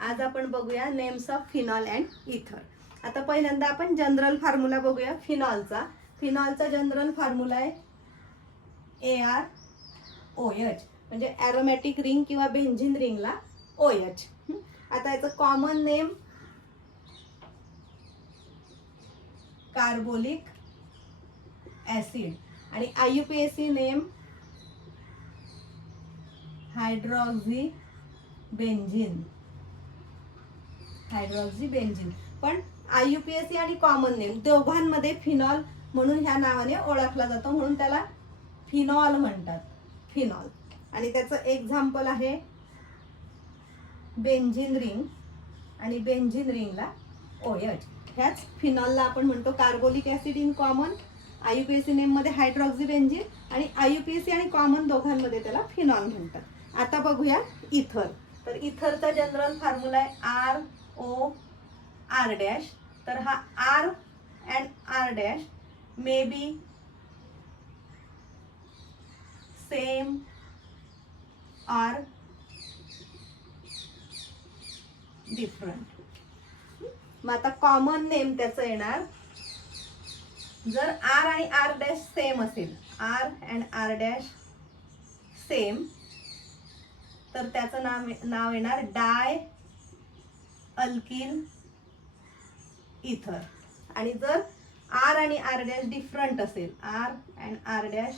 आज आपण बघूया नेम्स ऑफ फिनॉल अँड इथर. आता पहिल्यांदा आपण जनरल फॉर्म्युला बघूया फिनॉलचा. फिनॉलचा जनरल फॉर्म्युला आहे ArOH, म्हणजे ॲरोमॅटिक रिंग किंवा बेन्झीन रिंगला OH. आता याचं कॉमन नेम कार्बोलिक ऍसिड आणि IUPAC नेम हायड्रॉक्सी बेन्झीन. पण IUPAC आणि कॉमन नेम दोघांमध्ये फिनॉल म्हणून ह्या नावाने ओळखला जातो, म्हणून त्याला फिनॉल म्हणतात. फिनॉल. आणि त्याचं एक्झाम्पल आहे बेन्झीन रिंग आणि बेन्झीन रिंगला OH. ह्याच फिनॉलला आपण म्हणतो carbolic acid in common, IUPAC name मध्ये हायड्रॉक्सी बेन्झीन आणि IUPAC आणि कॉमन दोघांमध्ये त्याला फिनॉल म्हणतात. आता बघूया इथर. तर इथरचा जनरल फॉर्म्युला आहे ROR'. तर हा R and R' may be same or different. मग आता कॉमन नेम त्याचं येणार, जर R आणि R' सेम असेल, R अँड R' सेम, तर त्याचं नाव येणार डाय अल्किल इथर. आणि जर R आणि R' डिफरंट असेल, R अँड R'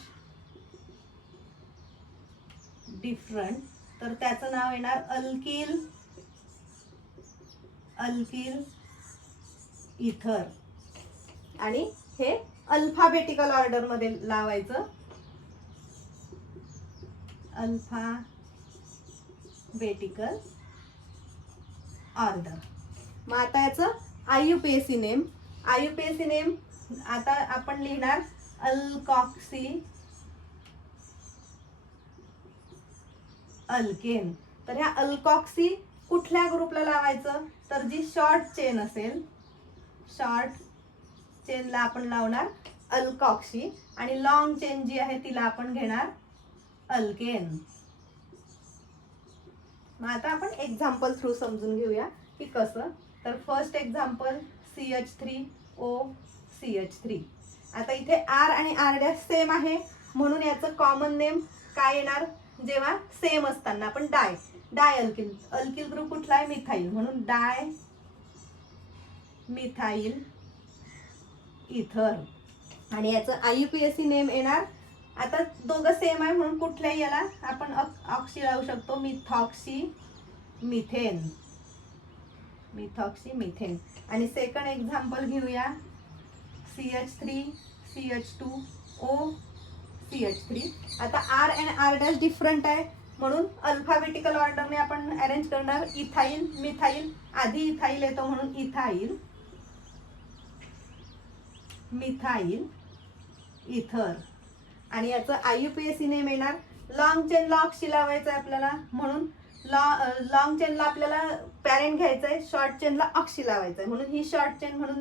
डिफरंट, तर त्याचं नाव येणार अल्किल इथर. आणि हे अल्फाबेटिकल ऑर्डर मध्ये लावायचं, अल्फाबेटिकल ऑर्डर. मग आता याचं IUPAC नेम आता आपण लिहिणार अल्कॉक्सी अल्केन. तर ह्या अल्कॉक्सी कुठल्या ग्रुपला लावायचं, तर जी शॉर्ट चेन असेल, शॉर्ट चेनला आपण लावणार अल्कॉक्सी आणि लॉंग चेन जी आहे तिला आपण घेणार अल्केन. मग आता आपण एक्झाम्पल थ्रू समजून घेऊया की कसं. तर फर्स्ट एक्झाम्पल CH3OCH3. आता इथे R आणि R' सेम आहे, म्हणून याचं कॉमन नेम काय येणार, जेव्हा सेम असताना आपण डाय अल्किल ग्रुप कुठला आहे, मिथाईल, म्हणून डाय मिथाईल इथर. आणि याचं IUPAC नेम येणार, आता दोघं सेम आहे म्हणून कुठल्याही याला आपण ऑक्सी लावू शकतो, मिथॉक्सी मिथेन. आणि सेकंड एक्झाम्पल घेऊया CH3CH2OCH3. आता R अँड R' डिफरंट आहे, म्हणून अल्फाबेटिकल ऑर्डरने आपण अरेंज करणार इथाईल मिथाईल. आधी इथाईल येतो म्हणून मिथाईल इथर. आणि याचं IUPAC नेम येणार, लॉंग चेनला ऑक्सी लावायचं आहे आपल्याला, म्हणून लॉंग चेनला आपल्याला पॅरेंट घ्यायचं आहे, शॉर्ट चेनला ऑक्सी लावायचं आहे, म्हणून ही शॉर्ट चेन, म्हणून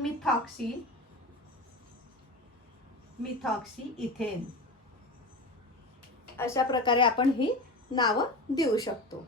मिथॉक्सी इथेन. अशा प्रकारे आपण ही नावं देऊ शकतो.